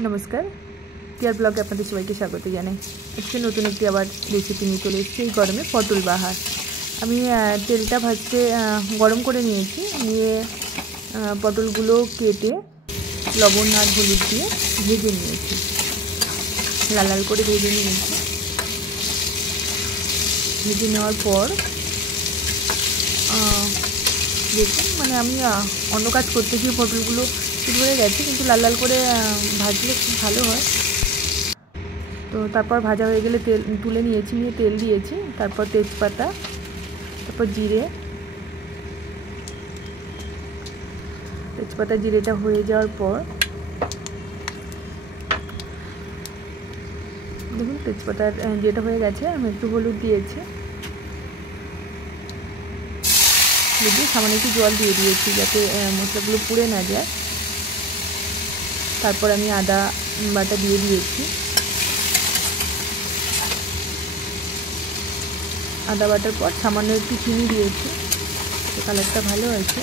नमस्कार টিয়ার ব্লগে আপনাদের সবাইকে স্বাগত জানাই। আজকে নতুন একটি আবার রেসিপি নিয়ে চলে এসেছি। এই গরমে পটল বাহার। আমি তেলটা ভাজতে গরম করে নিয়েছি, নিয়ে পটলগুলো কেটে লবণ আর হলুদ দিয়ে ভেজে নিয়েছি, লাল লাল করে ভেজে নিয়েছি। ভেজে নেওয়ার পর দেখুন, মানে আমি অন্য কাজ করতে গিয়ে পটলগুলো ধরে গেছে, কিন্তু লাল লাল করে ভাজলে খুব ভালো হয়। তো তারপর ভাজা হয়ে গেলে তেল তুলে নিয়েছি, নিয়ে তেল দিয়েছি, তারপর তেজপাতা, তারপর তেজপাতা জিরেটা হয়ে যাওয়ার পর দেখুন তেজপাতার যেটা হয়ে গেছে, আমি একটু হলুদ দিয়েছি, সামান্য একটু জল দিয়ে দিয়েছি যাতে মশলাগুলো পুড়ে না যায়। তারপর আমি আদা বাটা দিয়ে দিয়েছি, আদা বাটার পর সামান্য একটু চিনি দিয়েছি, কালারটা ভালো হয়েছে।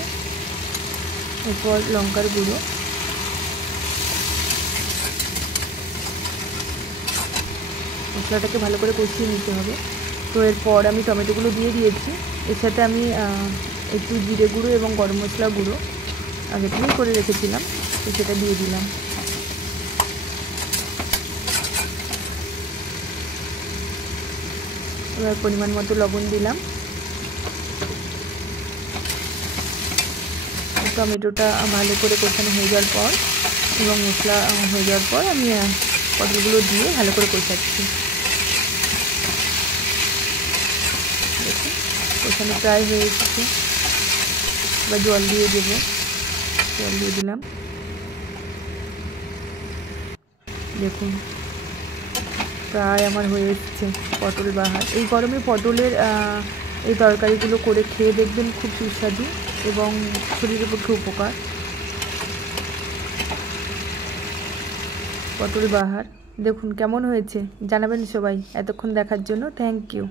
এরপর লঙ্কার গুঁড়ো, মশলাটাকে ভালো করে কষিয়ে নিতে হবে। তো এরপর আমি টমেটোগুলো দিয়ে দিয়েছি। এর সাথে আমি একটু জিরে গুঁড়ো এবং গরম মশলা গুঁড়ো আগে থেকেই করে রেখেছিলাম, তো সেটা দিয়ে দিলাম। এবার পরিমাণ মতো লবণ দিলাম। টমেটোটা ভালো করে কষানো হয়ে যাওয়ার পর এবং মশলা হয়ে যাওয়ার পর আমি পটলগুলো দিয়ে ভালো করে কষাচ্ছি। দেখুন কষানো প্রায় হয়ে এসেছে। এবার জল দিয়ে দেবো, জল দিয়ে দিলাম। দেখুন প্রায় আমার হয়ে এসছে পটল বাহার। এই গরমে পটলের এই তরকারিগুলো করে খেয়ে দেখবেন, খুব সুস্বাদু এবং শরীরের পক্ষে উপকার। পটল বাহার দেখুন কেমন হয়েছে জানাবেন সবাই। এতক্ষণ দেখার জন্য থ্যাংক ইউ।